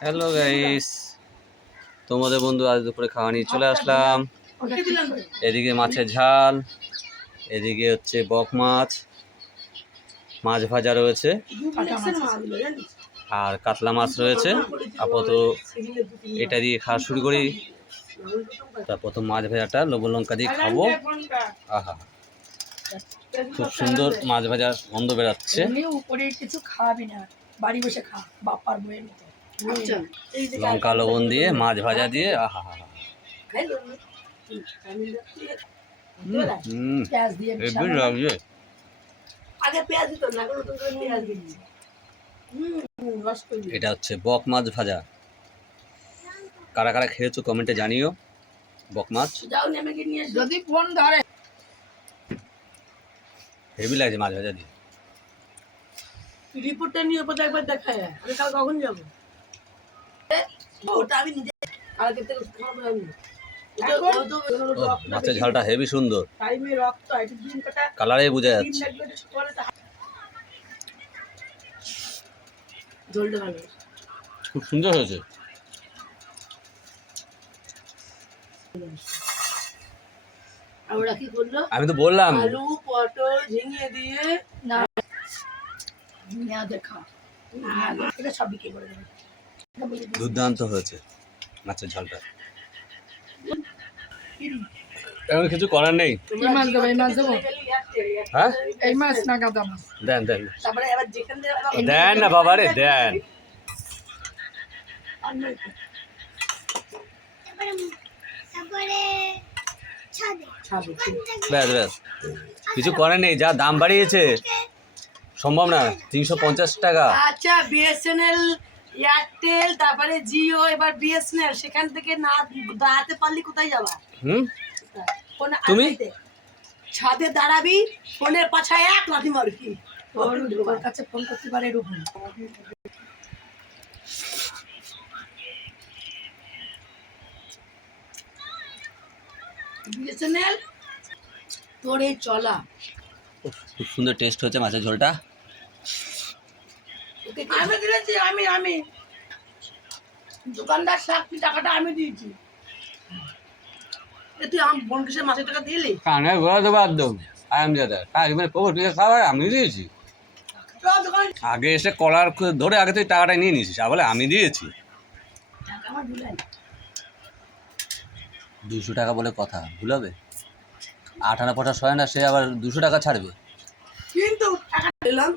Hello guys. তোমাদের বন্ধু আজ দুপুরে খাওয়া নিয়ে চলে আসলাম। এদিকে মাছের ঝাল এদিকে হচ্ছে বক মাছ মাছ ভাজা রয়েছে। আর কাতলা মাছ রয়েছে। আপাতত এটা দিয়ে খাওয়া শুরু করি। তার প্রথম মাছ ভাজাটা লবণ লঙ্কা দিয়ে খাব। আহা খুব সুন্দর মাছ ভাজার গন্ধ বেরাচ্ছে উপরে কিছু খাওয়াবি না। বাড়ি বসে খা বাপার বইয়ের মতো। লঙ্কা লবণ দিয়ে মাছ ভাজা দিয়ে আহা হা হুম পেঁয়াজ দিয়ে হেবি লাগছে। আগে পেঁয়াজ দিত না এখন নতুন করে পেঁয়াজ দিচ্ছি। রস করে। দিই। এটা হচ্ছে বক মাছ ভাজা। কারা কারা খেয়েছো কমেন্টে জানিও। বক মাছ। যদি ফোন ধরে। হেভি লাগছে মাছ ভাজা দিয়ে। রিপোর্টটা নিয়ে একবার দেখায়। আমি কাল কখন যাব? ওটা আমি নিজে কালকে থেকে খাব আমি। মাছের ঝালটা হেভি সুন্দর। টাইমে রক্ত একটু দিন কাটা? কালারে বোঝা যাচ্ছে। খুব সুন্দর হয়েছে। আমি তো বললাম। আলু পটল ঝিঙে দিয়ে না। এটা করে দেবে। দুর্দান্ত হয়েছে মাছের ঝালটা। এখন কিছু করার নেই? হ্যাঁ? দেন দেন। তারপরে এবার যেখান দিয়ে আবার- দেন না বাবা রে দেন। ব্যাস ব্যাস। কিছু করার নেই যা দাম বাড়িয়েছে। সম্ভব না তিনশো পঞ্চাশ টাকা। আচ্ছা বিএসএনএল এয়ারটেল তারপরে জিও এবার বিএসএনএল সেখান থেকে না দাঁড়াতে পারলি কোথায় যাবা? হুম? ফোনে তুমি? ছাদে দাঁড়াবি ফোনের পাছায় এক লাথি মারবি। ওর- কাছে ফোন করতে পারে এরকম বিএসএনএল তোর এই চলা খুব সুন্দর টেস্ট হচ্ছে মাছের ঝোলটা। আমি দিয়েছি আমি আমি। দোকানদার সাক্ষী টাকাটা আমি দিয়েছি? এ তুই আমার বোন কিসের মাসের টাকা দিলি? কানে ঘোরা দেবো একদম আরাম দাদা কাজ মানে পকর পিঠে খাবার আমি দিয়েছি। আগে এসে কলার ধরে আগে তুই টাকাটা নিয়ে আর বলে আমি দিয়েছি। দুশো টাকা বলে কথা ভুলাবে? আট আনা পটাশ হয় না সে আবার দুশো টাকা ছাড়বে। কিন্তু টাকা দিলাম।